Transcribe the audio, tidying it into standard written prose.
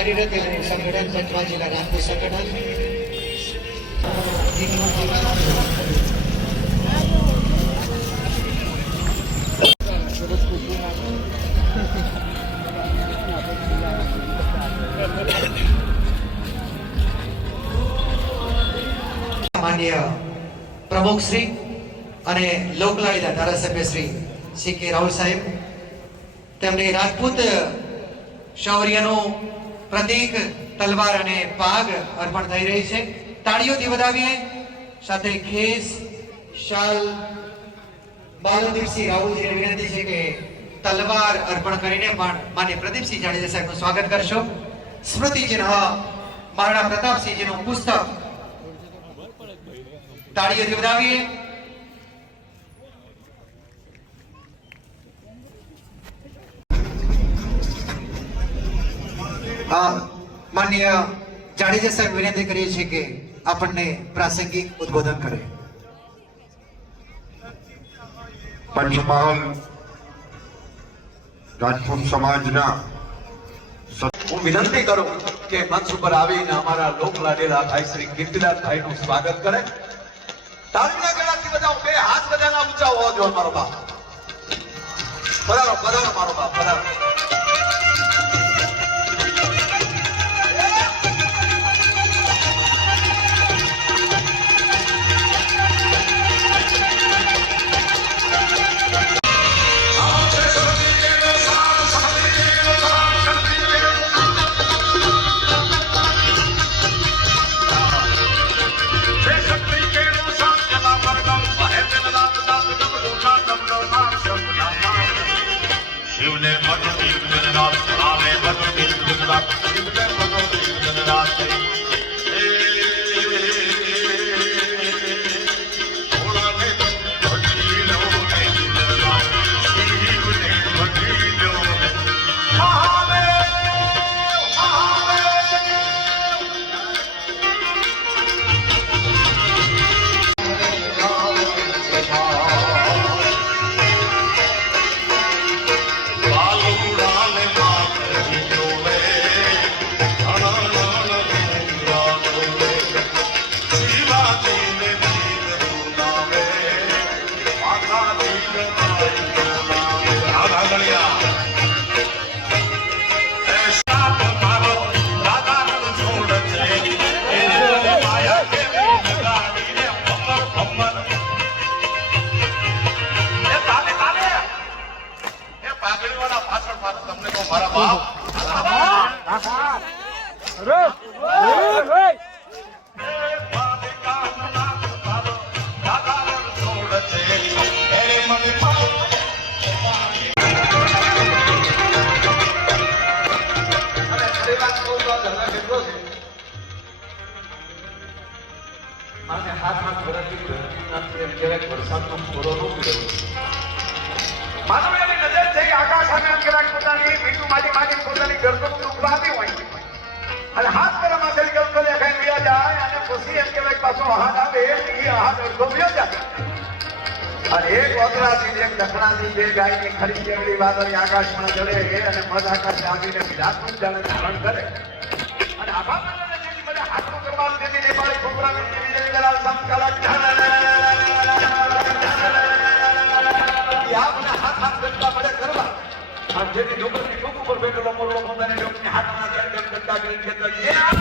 કાર્યરત સંગઠન પંચમહાલ જિલ્લા રાજપૂત સંગઠન માનનીય પ્રમુખ શ્રી અને લોકલાડીના ધારાસભ્ય શ્રી કે રાહુલ સાહેબ તેમને રાજપૂત શૌર્યનું પ્રતીક તલવાર અને પાગ અર્પણ થઈ રહી છે. તાળીઓથી વધાવીએ. સાથે ખેસ શાલ બાલુદીપસિંહ રાહુલજીને વિનંતી છે કે તલવાર અર્પણ કરીને પણ માન્ય પ્રદીપસિંહ જાડેજા સાહેબનું સ્વાગત કરશો. સ્મૃતિ ચિહ્ન મહારાણા પ્રતાપસિંહજીનું પુસ્તક તાળીઓથી વધાવીએ. માન્ય જાડેજા સાહેબ વિનંતી કરીએ છીએ કે આપણને પ્રાસંગિક ઉદ્બોધન કરે. પંચમહાલ રાજપૂત સમાજના હું વિનંતી કરું કે મંચ ઉપર આવીને અમારા લોક લાડેલા ભાઈ શ્રી કીર્તિદાસભાઈ નું સ્વાગત કરે. તાળીના ગળાથી બજાવો, બે હાથ બધાના ઊંચા હોવા જોઈએ. મારો બાપ પધારો, પધારો મારો બાપ, પધારો. शिवने मत दीर्घनाथ आने मत दीर्घनाथ शिवने मत दीर्घनाथ थोड़ा ने भक्ति लो ने दीर्घनाथ शिवने भक्ति लो માનવની નજર થઈ આકાશ સામે કેરાક પોતાની મીઠું માટી માટી પોતાની ગરદન ઉભરાતી હોય અને હાથ કરવામાં થઈ ગયો દેખાઈ ગયા જાય અને પછી એમ કે પાછો હાથ આવે એ હાથ અડધો ગયો જાય અને એક વગરાથી એક દખણાથી બે ગાયની ખરી જેવડી વાદળી આકાશમાં જડે અને મધ આકાશ આવીને વિરાટનું જાણે ધારણ કરે અને આભા મંડળને બધા હાથનું કરવાનું દેતી નેપાળી છોકરાની જેવી દલાલ સમકાલા જેની ડોકરની ટોક ઉપર બેઠેલો મોરલો પોતાની ડોકની હાથમાં ગંદા કરી